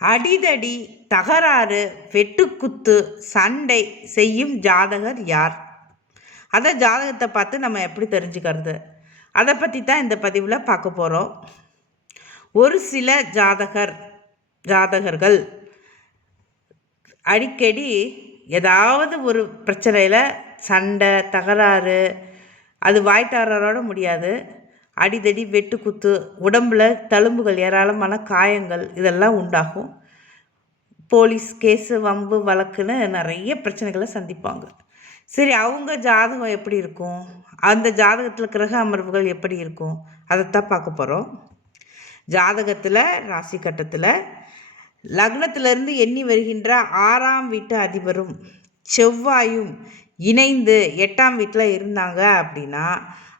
அடிதடி தகராறு வெட்டுக்குத்து சண்டை செய்யும் ஜாதகர் யார்? அதை ஜாதகத்தை பார்த்து நம்ம எப்படி தெரிஞ்சுக்கிறது? அதை பற்றி தான் இந்த பதிவில் பார்க்க போகிறோம் ஒரு சில ஜாதகர் ஜாதகர்கள் அடிக்கடி ஏதாவது ஒரு பிரச்சனையில் சண்டை தகராறு அது வாய்த்தாரரோட முடியாது. அடிதடி வெட்டுக்குத்து உடம்பில் தழும்புகள் ஏராளமான காயங்கள் இதெல்லாம் உண்டாகும். போலீஸ் கேஸு வம்பு வழக்குன்னு நிறைய பிரச்சனைகளை சந்திப்பாங்க. சரி அவங்க ஜாதகம் எப்படி இருக்கும்? அந்த ஜாதகத்தில் கிரக அமர்வுகள் எப்படி இருக்கும்? அதைத்தான் பார்க்க போகிறோம் ஜாதகத்தில் ராசி கட்டத்தில் லக்னத்திலிருந்து எண்ணி வருகின்ற ஆறாம் வீட்டு அதிபரும் செவ்வாயும் இணைந்து எட்டாம் வீட்டில் இருந்தாங்க அப்படின்னா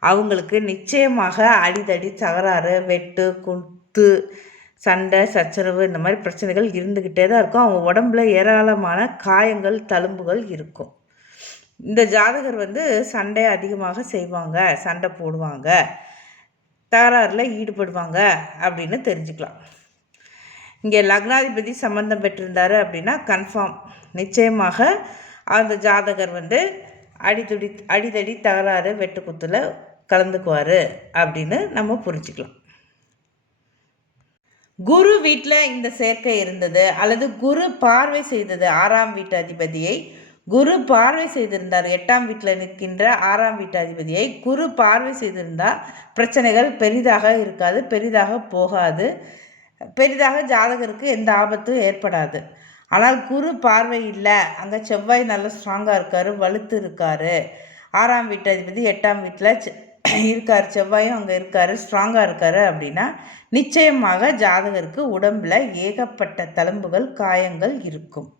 அவங்களுக்கு நிச்சயமாக அடிதடி தகராறு வெட்டு குத்து சண்டை சச்சரவு இந்த மாதிரி பிரச்சனைகள் இருந்துக்கிட்டே தான் இருக்கும். அவங்க உடம்புல ஏராளமான காயங்கள் தழும்புகள் இருக்கும். இந்த ஜாதகர் வந்து சண்டை அதிகமாக செய்வாங்க சண்டை போடுவாங்க தகராறில் ஈடுபடுவாங்க அப்படின்னு தெரிஞ்சுக்கலாம். இங்கே லக்னாதிபதி சம்மந்தம் பெற்றிருந்தார் அப்படின்னா கன்ஃபார்ம். நிச்சயமாக அந்த ஜாதகர் வந்து அடித்துடி அடிதடி தகராறு வெட்டுக்குத்தில் கலந்துக்குவார் அப்படின்னு நம்ம புரிஞ்சுக்கலாம். குரு வீட்டில் இந்த சேர்க்கை இருந்தது அல்லது குரு பார்வை செய்தது ஆறாம் வீட்டு அதிபதியை குரு பார்வை செய்திருந்தார் எட்டாம் வீட்டில் நிற்கின்ற ஆறாம் வீட்டு அதிபதியை குரு பார்வை செய்திருந்தால் பிரச்சனைகள் பெரிதாக இருக்காது பெரிதாக போகாது பெரிதாக ஜாதகருக்கு எந்த ஆபத்தும் ஏற்படாது. ஆனால் குரு பார்வை இல்லை அங்கே செவ்வாய் நல்ல ஸ்ட்ராங்காக இருக்கார் வலுத்து இருக்கார். ஆறாம் வீட்டு அதிபதி எட்டாம் வீட்டில் இருக்கார் செவ்வாயும் அங்கே இருக்கார் ஸ்ட்ராங்காக இருக்கார் அப்படின்னா நிச்சயமாக ஜாதகருக்கு உடம்பில் ஏகப்பட்ட தழும்புகள் காயங்கள் இருக்கும்.